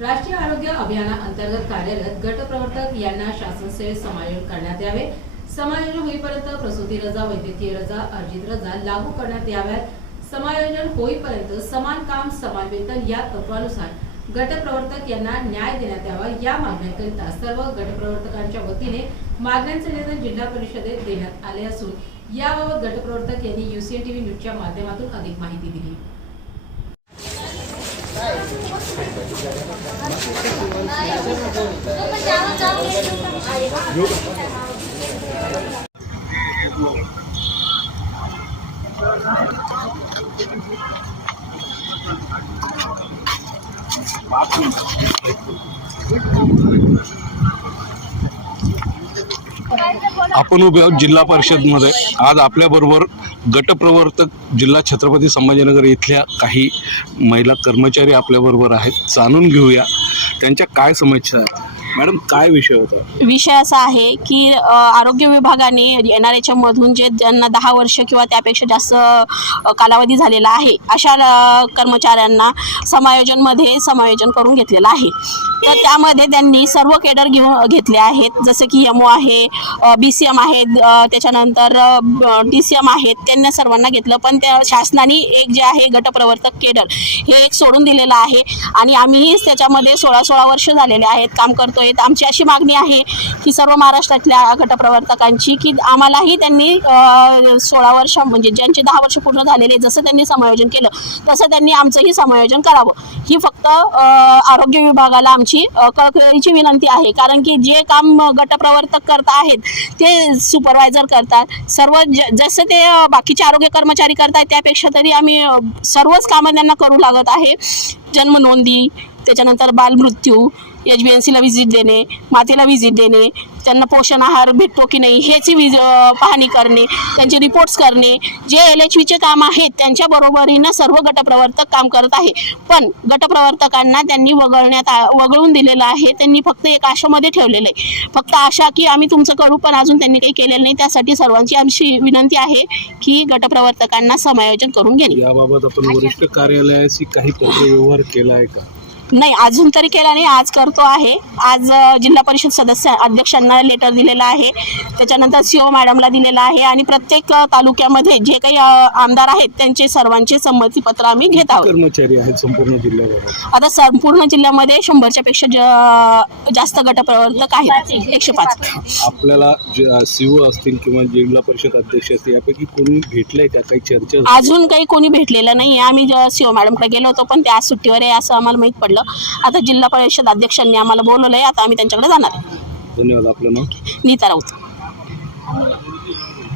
राष्ट्रीय आरोग्य अभियानाअंतर्गत कार्यरत गट प्रवर्तक यांना शासन सेवेत समायोजन करण्यात यावे। समायोजन होईपर्यंत प्रसूती रजा, वैद्यकीय रजा, अर्जित रजा लागू करण्यात याव्यात। समायोजन होईपर्यंत समान काम समान वेतन या तत्वानुसार गट प्रवर्तक यांना न्याय देण्यात यावा। या मागण्यांकरिता सर्व गट प्रवर्तकांच्या वतीने मागण्यांचे निवेदन जिल्हा परिषदेत देण्यात आले असून याबाबत गट प्रवर्तक यांनी UCN TV न्यूजच्या माध्यमातून अधिक माहिती दिली। आपण उभे आहोत जिल्हा परिषद मध्ये। आज आपल्या बरोबर गटप्रवर्तक जिल्हा छत्रपती संभाजीनगर इथल्या काही महिला कर्मचारी आपल्या बरोबर आहेत। जाणून घेऊया त्यांच्या काय समस्या आहेत। मॅडम, काय विषय होता? विषय असा आहे की आरोग्य विभागाने NRHM मधून जे ज्यांना 10 वर्ष किंवा त्यापेक्षा जास्त कालावधी झालेला आहे अशा कर्मचाऱ्यांना समायोजन करून घेतलेलं आहे। तर त्यामध्ये त्यांनी सर्व केडर घेतले आहेत, जसे की MO आहे, BCM आहेत, त्याच्यानंतर TCM आहेत, त्यांना सर्वांना घेतलं। पण त्या शासनाने एक जे आहे गटप्रवर्तक केडर हे एक सोडून दिलेलं आहे आणि आम्हीही त्याच्यामध्ये 16 वर्ष झालेले आहेत काम करतोय। आमची अशी मागणी आहे की सर्व महाराष्ट्रातल्या गटप्रवर्तकांची की आम्हालाही त्यांनी 16 वर्ष म्हणजे ज्यांचे 10 वर्ष पूर्ण झालेले जसं त्यांनी समायोजन केलं तसं त्यांनी आमचंही समायोजन करावं। ही फक्त आरोग्य विभागाला आमची कळकळीची विनंती आहे, कारण की जे काम गटप्रवर्तक करत आहेत ते सुपरवायझर करतात। सर्व जसं ते बाकीचे आरोग्य कर्मचारी करतात त्यापेक्षा तरी आम्ही सर्वच कामं त्यांना करू लागत आहे। जन्म नोंदी, त्याच्यानंतर बालमृत्यू, HbA1c ला व्हिजिट देणे, मातेला व्हिजिट देणे, त्यांना पोषण आहार भेटतो की नाही ह्याची पाहणी करणे, त्यांचे रिपोर्ट्स करणे, जे LHVचे काम आहेत त्यांच्या बरोबरीनं सर्व गटप्रवर्तक काम करत आहे। पण गटप्रवर्तकांना त्यांनी वगळून दिलेलं आहे। त्यांनी फक्त एक आशामध्ये ठेवलेलं आहे, फक्त आशा की आम्ही तुमचं करू, पण अजून त्यांनी काही केलेलं नाही। त्यासाठी सर्वांची आमची विनंती आहे की गटप्रवर्तकांना समायोजन करून घेणे। याबाबत आपण वरिष्ठ कार्यालयाशी काही पत्रव्यवहार केला आहे का? नाही, अजून तरी केला नाही, आज करतो आहे। आज जिल्हा परिषद सदस्य अध्यक्षांना लेटर दिलेला आहे, त्याच्यानंतर CO मॅडमला दिलेला आहे आणि प्रत्येक तालुक्यामध्ये जे काही आमदार आहेत त्यांचे सर्वांचे संमतीपत्र आम्ही घेत आहोत। कर्मचारी आहेत संपूर्ण जिल्ह्यात? आता संपूर्ण जिल्ह्यामध्ये 100च्या पेक्षा जास्त गटप्रवर्तक आहेत, 105। आपल्याला CO असतील किंवा जिल्हा परिषद अध्यक्ष असतील यापैकी कोणी भेटलंय का? काही चर्चा? अजून काही कोणी भेटलेलं नाही। आम्ही CO मॅडमकडे गेलो होतो पण ते आज सुट्टीवर आहे असं आम्हाला माहीत पडलं। आता जिल्हा परिषद अध्यक्षांनी आम्हाला बोलवलंय, आता आम्ही त्यांच्याकडे जाणार आहे। धन्यवाद। आपलं नाव? नीता राऊत।